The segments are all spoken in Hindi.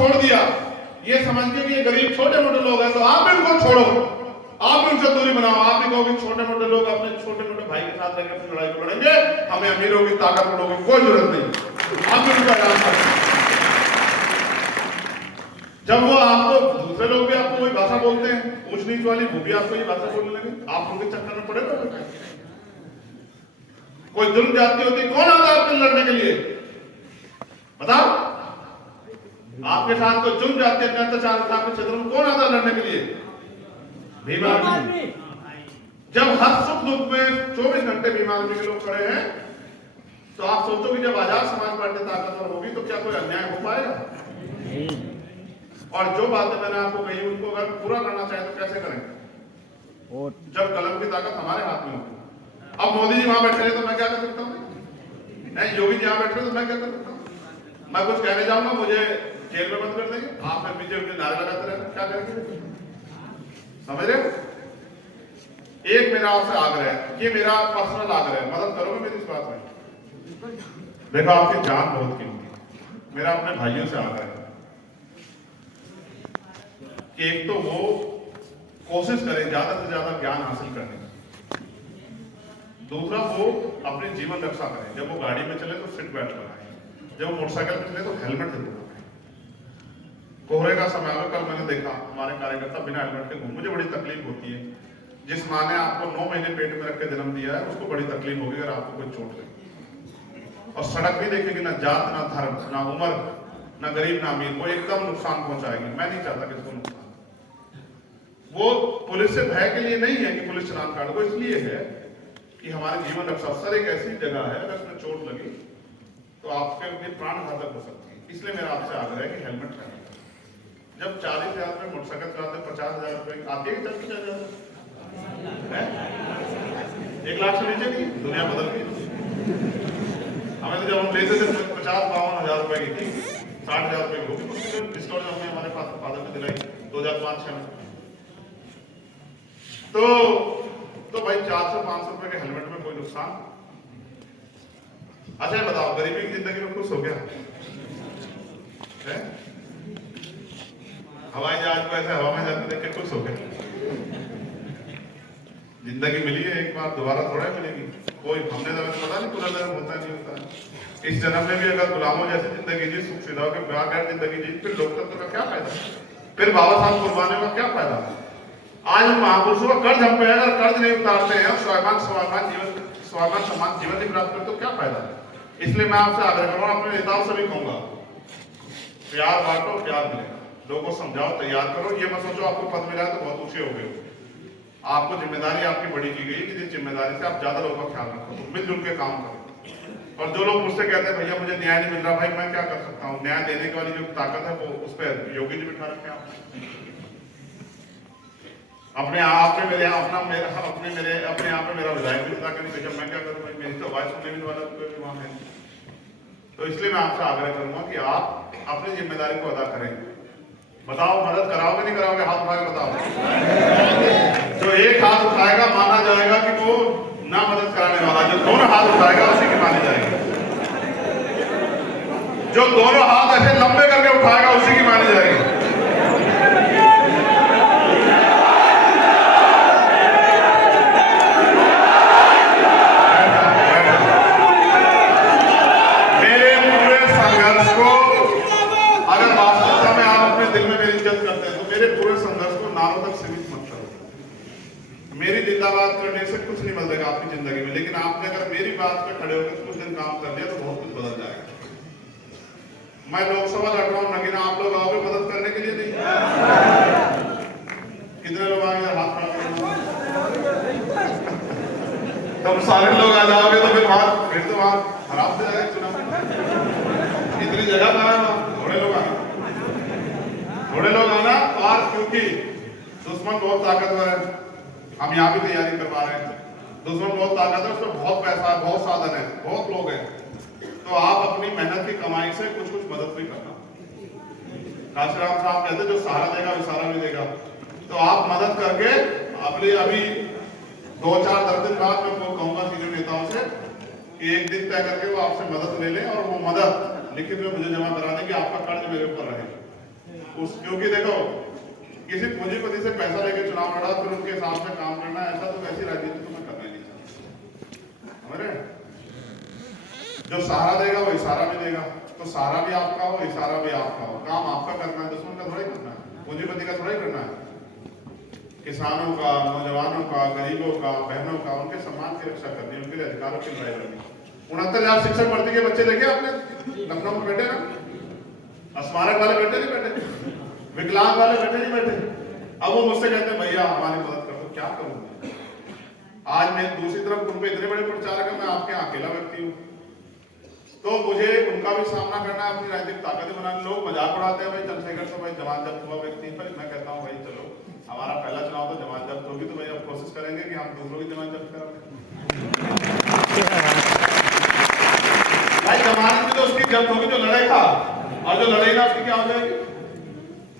छोड़ दिया ये समझ के कि ये गरीब छोटे मोटे लोग हैं, तो आप भी उनको छोड़ो, आप भी उनसे दूरी बनाओ। आप भी कहोगे छोटे मोटे लोग अपने छोटे मोटे भाई के साथ रहकर अपनी लड़ाई को लड़ेंगे, हमें अमीरों की ताकतवरों की कोई जरूरत नहीं। आप भी उनका ऐलान करें। जब वो आपको दूसरे लोग भी आपको वही भाषा बोलते हैं ऊंच नीच वाली, वो भी आपको ये भाषा बोलने लगे, आप उनके चक्कर में पड़े रहोगे। कोई जुल्म जाती होती, कौन आता है आपके लड़ने के लिए? बताओ, आपके साथ कोई जुल्म जाती है, अत्याचार आपके क्षेत्र में कौन आता है लड़ने के लिए? भीम आर्मी। जब हर सुख दुख में 24 घंटे भीम आर्मी के लोग खड़े हैं, तो आप सोचो कि जब आजाद समाज पार्टी ताकतवर होगी तो क्या कोई अन्याय हो पाएगा? और जो बातें मैंने आपको कही उनको अगर पूरा करना चाहे तो कैसे करेंगे? और जब कलम की ताकत हमारे हाथ में होगी। अब मोदी जी वहां बैठे हैं तो मैं क्या कर सकता हूँ? योगी जी यहाँ बैठे तो मैं क्या कर सकता हूँ? मैं कुछ कहने जाऊंगा मुझे जेल में बंद कर देंगे, आप में बीजेपी नारे लगाते रहना, क्या करेंगे? समझ रहे? एक मेरा आपसे आग्रह है, ये मेरा पर्सनल आग्रह है, मदद करोगे मेरी इस बात में? देखो आपकी जान बहुत कीमती है, मेरा अपने भाइयों से आग्रह है कि एक तो वो कोशिश करें ज्यादा से ज्यादा ज्ञान हासिल करने की, दूसरा वो अपनी जीवन रक्षा करें। जब वो गाड़ी में चले तो सीट बेल्ट लगाएं, जब वो मोटरसाइकिल पे चले तो हेलमेट जरूर लगाएं। कोहरे का समय में कल मैंने देखा हमारे कार्यकर्ता बिना हेलमेट के घूम, मुझे बड़ी तकलीफ होती है। जिस माँ ने आपको 9 महीने पेट में रख के जन्म दिया है उसको बड़ी तकलीफ होगी अगर आपको कोई चोट लगे। और सड़क भी देखेगी, ना जात ना धर्म ना उम्र ना गरीब ना अमीर, वो एकदम नुकसान पहुंचाएगी। मैं नहीं चाहता किसको नुकसान। वो पुलिस से भय के लिए नहीं है कि पुलिस चलान काट, वो इसलिए है कि हमारे जीवन रक्षा सर एक ऐसी जगह है अगर उसमें चोट लगी तो आपके लिए प्राण घातक हो सकती है। इसलिए मेरा आपसे आग्रह है कि हेलमेट पहनें। जब 40,000 रुपये मोटरसाइकिल चलाते 50,000 रुपये आती है चलती 1 लाख से नीचे की दुनिया बदल गई। हमें तो जब हम लेते थे 50-52 रुपए की थी, 60,000 रुपए की होगी। डिस्काउंट हमने हमारे फादर ने दिलाई 2005-06 में। तो भाई 400-500 रुपए के हेलमेट में कोई नुकसान? अच्छा बताओ, गरीबी की जिंदगी में खुश हो गया है? हवाई जहाज को ऐसे हवा में जाते देख के खुश हो गए? जिंदगी मिली है एक बार, दोबारा थोड़ा मिलेगी। कोई हमने तो पता नहीं पूरा जन्म होता नहीं होता है। इस जन्म में भी अगर गुलामों जैसी जिंदगी जी, सुख सुविधाओं के बगैर जिंदगी जी, फिर लोकतंत्र का क्या फायदा? फिर बाबा साहब कुर्बानियों का क्या फायदा? आज उन महापुरुषों का कर्ज हम पे है, अगर कर्ज नहीं उतारते हैं, स्वाभिमान सम्मान जीवन नहीं प्राप्त करते तो क्या फायदा? इसलिए मैं आपसे आग्रह करूंगा, अपने नेताओं से भी कहूंगा, प्यार बांटो, प्यार मिलेगा। लोगों को समझाओ, तैयार करो। ये मत सोचो आपको पद मिला है तो बहुत ऊंचे हो गए हो। आपको जिम्मेदारी आपकी बड़ी की गई कि जिस जिम्मेदारी से आप ज्यादा लोगों का ख्याल रखो, तो मिलजुल के काम करो। और जो लोग मुझसे कहते हैं भैया मुझे न्याय नहीं मिल रहा, भाई मैं क्या कर सकता हूँ? न्याय देने वाली जो ताकत है वो उस पर योगी जी बिठा रखे आप। अपने आप में मेरे अपने आप में मेरा विधायक भी जिता के नहीं भेजा, मैं क्या करूँ भाई? मेरी तो आवाज सुनने भी वाला कोई वहां है। तो इसलिए मैं आपसे आग्रह करूंगा कि आप अपनी जिम्मेदारी को अदा करें। बताओ, मदद कराओगे नहीं कराओगे? हाथ उठा के बताओ। जो एक हाथ उठाएगा माना जाएगा कि वो ना मदद कराने वाला, जो दोनों हाथ उठाएगा उसी की मानी जाएगी। जो दोनों हाथ ऐसे लंबे करके उठाएगा उसी की मानी जाएगी। मेरी जिंदाबाद करने से कुछ नहीं बदलेगा आपकी जिंदगी में, लेकिन आपने अगर मेरी बात पे खड़े होकर कुछ दिन काम कर लिया तो बहुत कुछ बदल जाएगा। मैं लोकसभा लड़ रहा हूँ, लेकिन आप लोग आओगे मदद करने के लिए नहीं? कितने लोग आएंगे? हाथ खड़ा करो। तब सारे लोग आ जाओगे तो फिर तो वहां खराब हो जाएगा चुनाव। इतनी जगह कहाँ है? थोड़े लोग आना, थोड़े लोग आना। और क्योंकि दुश्मन बहुत ताकतवर है, हम यहाँ भी तैयारी करवा रहे हैं। दुश्मन बहुत ताकत है, उसमें बहुत पैसा है, बहुत साधन है, बहुत लोग हैं। तो आप अपनी मेहनत की कमाई से कुछ कुछ मदद भी करना। काशीराम साहब कहते जो सहारा देगा विसारा भी देगा। तो आप मदद करके अपने अभी 2-4 दिन बाद मैं कहूंगा सीनियर नेताओं से कि एक दिन तय करके वो आपसे मदद ले लें और वो मदद लिखित में मुझे जमा करा दें कि आपका कर्ज मेरे ऊपर रहे। क्योंकि देखो किसी पूंजीपति से पैसा लेके चुनाव लड़ा फिर उनके हिसाब से काम करना, ऐसा तो वैसी राजनीति तो मैं करना ही नहीं चाहता। समझ रहे? जो सहारा देगा वो इशारा भी देगा, तो सहारा भी आपका हो इशारा भी आपका हो, काम आपका करना है, दुश्मन का थोड़ा ही करना है, पूंजीपति का थोड़ा ही करना है। किसानों का, नौजवानों का, गरीबों का, बहनों का, उनके सम्मान की रक्षा करनी, उनके अधिकारों की लड़ाई करनी। 69,000 शिक्षक भर्ती के बच्चे देखे आपने लखनऊ में बैठे ना, स्मारक वाले बैठे नहीं बैठे, विकलांग वाले बैठे नहीं बैठे। अब वो मुझसे कहते हैं भैया हमारी मदद कर दो, क्या करूंगा? आज मैं दूसरी तरफ उन पे इतने बड़े प्रचारक है, मैं आपके अकेला व्यक्ति हूँ, तो मुझे उनका भी सामना करना है, अपनी राजनीतिक ताकत बनाने। लोग मजाक उड़ाते हैं भाई चंद्रशेखर से भाई जमानत जब्त हुआ व्यक्ति पर, मैं कहता हूँ भाई चलो हमारा पहला चुनाव तो जमानत जब्त होगी, तो भाई अब कोशिश करेंगे कि हम दूसरों की जमानत जब्त करें। भाई जमानत भी तो उसकी जब्त होगी जो लड़ेगा, और जो लड़ेगा उसकी क्या हो जाएगी?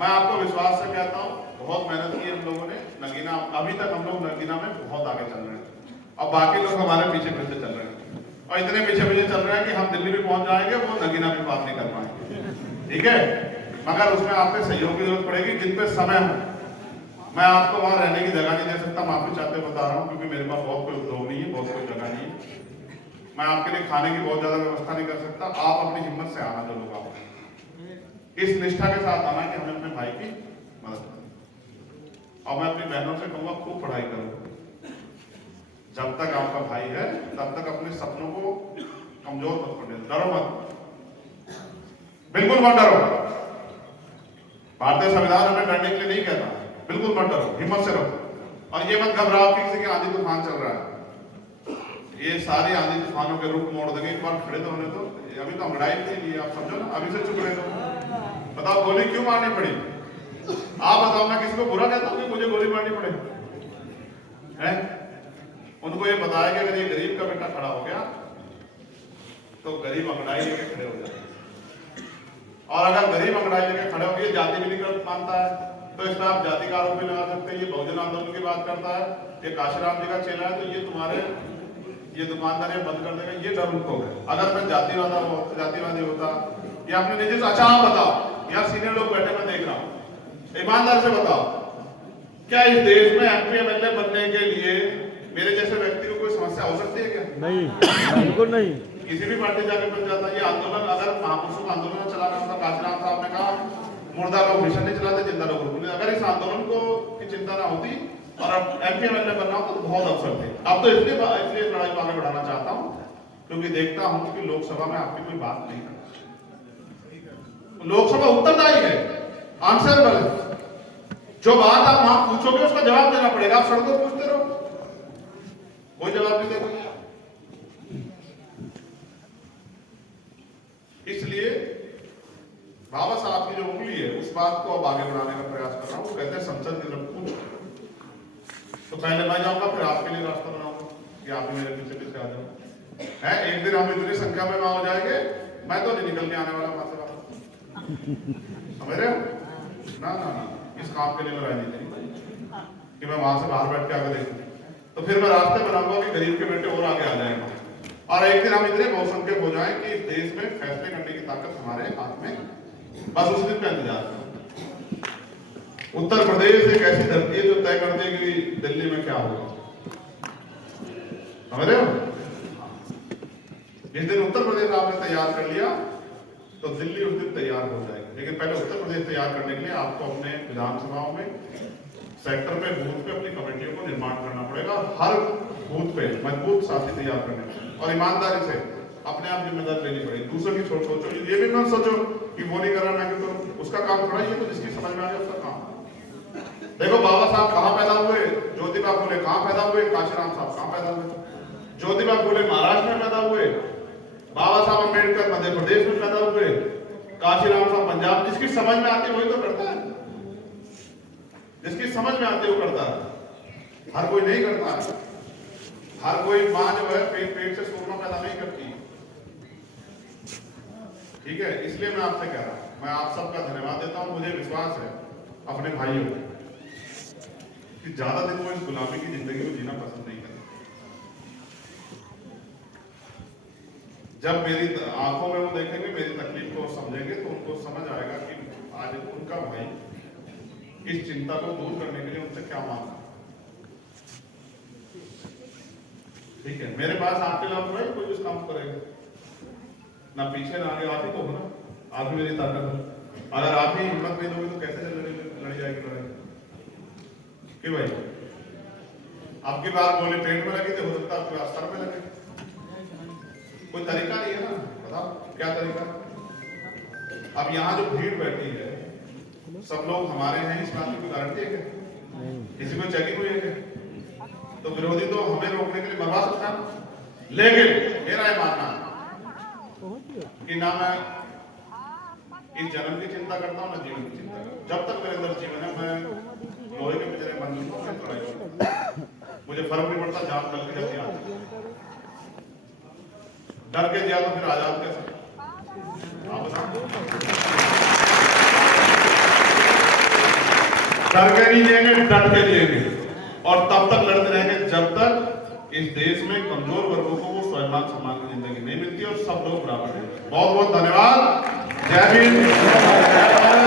मैं आपको विश्वास से कहता हूँ बहुत मेहनत की हम लोगों ने नगीना, अभी तक हम लोग नगीना में बहुत आगे चल रहे हैं, और बाकी लोग हमारे पीछे पीछे चल रहे हैं, और इतने पीछे पीछे चल रहे हैं कि हम दिल्ली भी पहुंच जाएंगे, वो नगीना भी पार नहीं कर पाएंगे। ठीक है, मगर उसमें आपके सहयोग की जरूरत पड़ेगी, जिन पे समय हो। मैं आपको वहां रहने की जगह नहीं दे सकता, माफी चाहते बता रहा हूँ, क्योंकि मेरे पास बहुत कोई उद्योग नहीं है, बहुत कोई जगह नहीं है। मैं आपके लिए खाने की बहुत ज्यादा व्यवस्था नहीं कर सकता। आप अपनी हिम्मत से आना, जो लोग आप इस निष्ठा के साथ आना कि हमें अपने भाई की मदद करें। और मैं अपनी बहनों से कहूंगा खूब पढ़ाई करो, जब तक आपका भाई है तब तक अपने सपनों को कमजोर मत पड़ने दो, डरो मत, बिल्कुल मत डरो। भारतीय संविधान हमें डरने के लिए नहीं कहता, बिल्कुल मत डरो, हिम्मत से रहो। और ये मत घबराओ कि किसी के आंधी तूफान चल रहा है, ये सारे आंधी तूफानों के रुख मोड़ देंगे, एक बार खड़े तो होने दो। अभी तो अंगड़ाई नहीं ली, आप समझो ना, अभी से चुप रहे दो। बताओ गोली क्यों मारनी पड़ी? आप बताओ, मैं किसी को बुरा कहता हूँ कि मुझे गोली मारनी पड़े? है उनको ये बताया कि अगर ये गरीब का बेटा खड़ा हो गया तो गरीब अंगड़ाई लेके खड़े हो जाए, और अगर गरीब अंगड़ाई लेके खड़े हो गए, जाति भी नहीं मानता है तो इस पर आप जाति का आरोप भी लगा सकते हैं। ये बहुजन आंदोलन की बात करता है, ये काशीराम जी का चेला है, तो ये तुम्हारे ये दुकानदारी बंद कर देगा, ये डर उनको है। अगर मैं जातिवादी होता या अपने निजी से, अच्छा आप बताओ, यहाँ सीनियर लोग बैठे मैं देख रहा हूँ, ईमानदार से बताओ, क्या इस देश में एमपी एमएलए बनने के लिए मेरे जैसे व्यक्ति को कोई समस्या हो सकती है क्या? नहीं, बिल्कुल नहीं। किसी भी पार्टी जाके बन जाता। ये आंदोलन अगर महापुरुषों का आंदोलन चलाना होता, काशीराम साहब ने कहा मुर्दा लोग मिशन नहीं चलाते, जिंदा लोग, अगर इस आंदोलन को की चिंता ना होती और अब एमपी एमएलए बनना हो तो बहुत अवसर थे। अब तो इसलिए लड़ाई को आगे बढ़ाना चाहता हूँ क्योंकि देखता हूँ कि लोकसभा में आपकी कोई बात नहीं करती। लोकसभा उत्तरदायी है, आंसरेबल है। जो बात आप वहां पूछोगे उसका जवाब देना पड़ेगा। आप सड़कों पूछते रहो, कोई जवाब नहीं देगा। इसलिए बाबा साहब की जो उंगली है उस बात को अब आगे बढ़ाने का प्रयास कर रहा हूं। वो कहते हैं संसद की तरफ पूछो, तो पहले मैं जाऊंगा, फिर आपके लिए रास्ता बनाऊंगा कि आप भी मेरे पीछे पीछे आ जाओ। है एक दिन हम इतनी संख्या में वहां हो जाएंगे, मैं तो नहीं निकल के आने वाला वहां से बाहर। समझ रहे हो? ना ना ना, इस काम के लिए मैं राजनीति नहीं कि मैं वहां से बाहर बैठ के आगे देखूं। तो फिर मैं रास्ते बनाऊंगा कि गरीब के बेटे और आगे आ जाएंगे, और एक दिन हम इतने बहुसंख्यक हो जाएं कि इस देश में फैसले करने की ताकत हमारे हाथ में। बस उस दिन का इंतजार करो। उत्तर प्रदेश एक ऐसी धरती है जो तय कर देगी दिल्ली में क्या होगा। समझ रहे हो? जिस दिन उत्तर प्रदेश आपने तैयार कर लिया तो दिल्ली उस दिन तैयार हो जाएगी। लेकिन पहले उत्तर प्रदेश तैयार करने के लिए आपको अपने विधानसभाओं में, सेक्टर पे, बूथ पे अपनी कमेटियों को निर्माण करना पड़ेगा। हर बूथ पे मजबूत साथी तैयार करने और ईमानदारी से अपने आप जिम्मेदारी लेनी पड़ेगी। दूसरों की सोचो, ये भी मत सोचो कि वो नहीं कर रहा मैं क्यों करूं, उसका काम थोड़ा ही है। तो जिसकी समझ में आ गया उसका काम। देखो बाबा साहब कहां पैदा हुए, ज्योतिबा फुले कहां पैदा हुए, काशीराम साहब कहां पैदा हुए। ज्योतिबा फुले महाराष्ट्र में पैदा हुए, बाबा साहब अम्बेडकर मध्य प्रदेश में पैदा हुए, काशीराम साहब पंजाब। जिसकी समझ में आती है वही तो करता है, जिसकी समझ में आती है वो करता है। हर कोई नहीं करता है। हर कोई मां जो है पेट से सुरमा पैदा नहीं करती। ठीक है, इसलिए मैं आपसे कह रहा हूं, मैं आप सबका धन्यवाद देता हूं। मुझे विश्वास है अपने भाइयों कि ज्यादा दिन वो इस गुलामी की जिंदगी को जीना पसंद नहीं करते। जब मेरी आंखों में वो देखेंगे, मेरी तकलीफ को समझेंगे, तो उनको समझ आएगा कि आज उनका इस चिंता को दूर करने के लिए उनसे क्या मांगना। ठीक है, मेरे पास आपके अलावा भाई कोई इस काम करेगा ना, पीछे ना आगे, आप ही तो हो ना, आप ही मेरी ताकत है। अगर आप ही हिम्मत नहीं दोगे तो कैसे लड़ी जाएगी लड़ाई कि भाई आपकी बात बोले पेट में लगी तो हो सकता है आपके बात सर में लगे। कोई तरीका नहीं है ना, बताओ क्या तरीका। अब यहाँ जो भीड़ बैठी है सब लोग हमारे हैं, इस बात की कोई गारंटी है क्या? किसी को चेकिंग हुई है क्या? तो विरोधी तो हमें रोकने के लिए मरवा सकता है। लेकिन मेरा ये मानना कि ना मैं इस जन्म की चिंता करता हूँ ना जीवन की चिंता करता हूँ। जब तक मेरे अंदर जीवन है मैं लोहे के पिंजरे बंद नहीं हूँ, लड़ाई करूँ, मुझे फर्क नहीं पड़ता जान कल के जैसे आती। डर के दिया तो फिर आजाद कैसे? आप बताओ, डर के नहीं देंगे, डट के देंगे और तब तक लड़ते रहेंगे जब तक इस देश में कमजोर वर्गों को वो स्वाभिमान सम्मान की जिंदगी नहीं मिलती और सब लोग बराबर हैं। बहुत बहुत धन्यवाद। जय हिंद।